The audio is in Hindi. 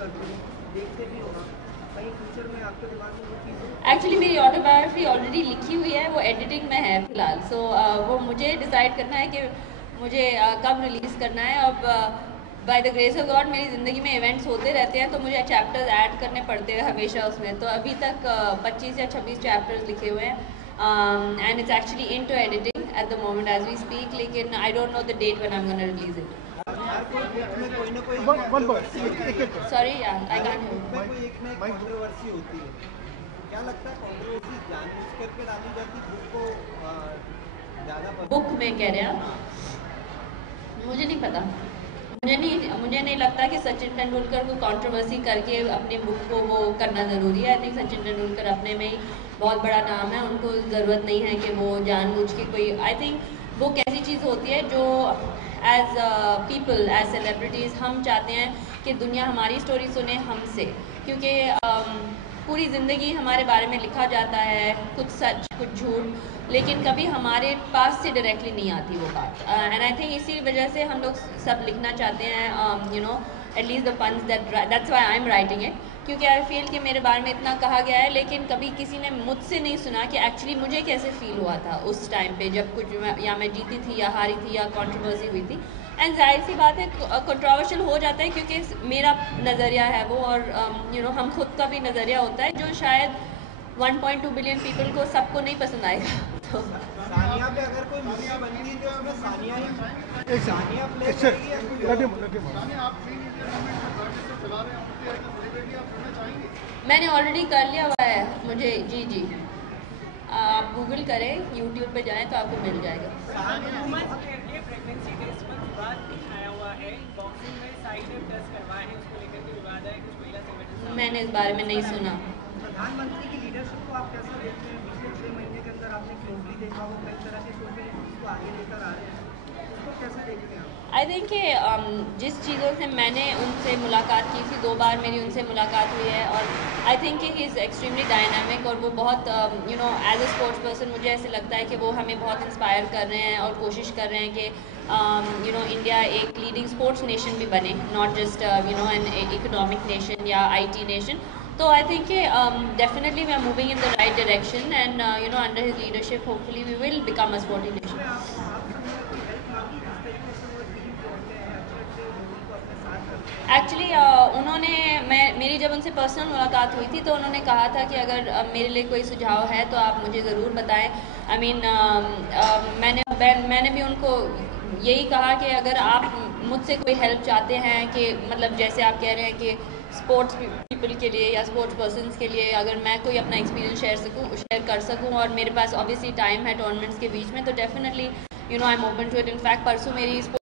करते हो, देखते भी हो, कहीं फ्यूचर में आपके दिमाग में वो चीज़ हो? एक्चुअली मेरी ऑटोबायोग्राफी ऑलरेडी लिखी हुई है, वो एडिटिंग में है फिलहाल। वो मुझे डिसाइड करना है कि मुझे कब रिलीज़ करना है। अब by the grace of God मेरी ज़िंदगी में इवेंट्स होते रहते हैं, तो मुझे चैप्टर्स ऐड करने पड़ते हैं हमेशा उसमें। तो अभी तक 25 या 26 चैप्टर्स लिखे हुए हैं and it's actually into editing at the moment as we speak, लेकिन I don't know the date when I am gonna release it. हर कोई बुक में कोई ना कोई कंट्रोवर्सी होती है। सॉरी आई कांट बुक में कोई एक ना एक कंट्रोवर्सी होती है। क्या लगता है कंट्रोवर्सी जानबूझ करके डाली जाती बुक को ज़्यादा बुक में कह रहे हैं आप? मुझे नहीं पता। मुझे नहीं लगता कि सचिन तेंदुलकर को कंट्रोवर्सी करके अपनी बुक को वो करना ज़रूरी है। आई थिंक सचिन तेंदुलकर अपने में ही बहुत बड़ा नाम है, उनको ज़रूरत नहीं है कि वो जानबूझ के कोई। आई थिंक वो कैसी चीज़ होती है जो एज पीपल, एज सेलिब्रिटीज़ हम चाहते हैं कि दुनिया हमारी स्टोरी सुने हमसे, क्योंकि पूरी ज़िंदगी हमारे बारे में लिखा जाता है, कुछ सच कुछ झूठ, लेकिन कभी हमारे पास से डायरेक्टली नहीं आती वो बात। एंड आई थिंक इसी वजह से हम लोग सब लिखना चाहते हैं, you know, at least the puns that's why I am writing it, क्योंकि आई फील कि मेरे बारे में इतना कहा गया है, लेकिन कभी किसी ने मुझसे नहीं सुना कि एक्चुअली मुझे कैसे फील हुआ था उस टाइम पे जब कुछ या मैं जीती थी या हारी थी या कंट्रोवर्सी हुई थी। एंड जाहिर सी बात है कंट्रोवर्शियल हो जाता है, क्योंकि मेरा नज़रिया है वो, और यू नो हम खुद का भी नज़रिया होता है जो शायद 1.2 बिलियन पीपल को सबको नहीं पसंद आएगा। तो सानिया पे अगर कोई मूवी बनती है तो उसमें सानिया प्ले करेगी या कोई मैंने ऑलरेडी कर लिया हुआ है मुझे। जी जी, आप गूगल करें, यूट्यूब पे जाएं तो आपको मिल जाएगा। प्रेगनेंसी टेस्ट पर विवाद दिखाया हुआ है, बॉक्सिंग में साई ने टेस्ट करवाए हैं, उसको लेकर के विवाद है, कुछ महिला संगठन। मैंने इस बारे में नहीं सुना। प्रधानमंत्री की लीडरशिप को आप कैसा देखते हैं? पिछले 6 महीने के अंदर आपने क्लोजली देखा, वो कई तरह के सोशल इश्यूज को आगे लेकर आ रहे हैं, उसको कैसे देखते हैं आप? आई थिंक कि जिस चीज़ों से मैंने उनसे मुलाकात की थी, 2 बार मेरी उनसे मुलाकात हुई है, और आई थिंक कि ही इज़ एक्सट्रीमली डायनामिक, और वो बहुत you know as a sports person मुझे ऐसे लगता है कि वो हमें बहुत इंस्पायर कर रहे हैं और कोशिश कर रहे हैं कि यू नो इंडिया एक लीडिंग स्पोर्ट्स नेशन भी बने, not just you know an economic nation या IT नेशन। तो आई थिंक कि definitely we are moving in the right direction, and you know under his leadership hopefully we will become a sporting nation. Actually उन्होंने मेरी जब उनसे पर्सनल मुलाकात हुई थी तो उन्होंने कहा था कि अगर मेरे लिए कोई सुझाव है तो आप मुझे ज़रूर बताएं। आई मीन मैंने भी उनको यही कहा कि अगर आप मुझसे कोई हेल्प चाहते हैं, कि मतलब जैसे आप कह रहे हैं कि स्पोर्ट्स पीपल के लिए या स्पोर्ट्स पर्सनस के लिए अगर मैं कोई अपना एक्सपीरियंस शेयर कर सकूं, और मेरे पास ऑब्वियसली टाइम है टूर्नामेंट्स के बीच में, तो definitely you know I am open to it. In fact परसों मेरी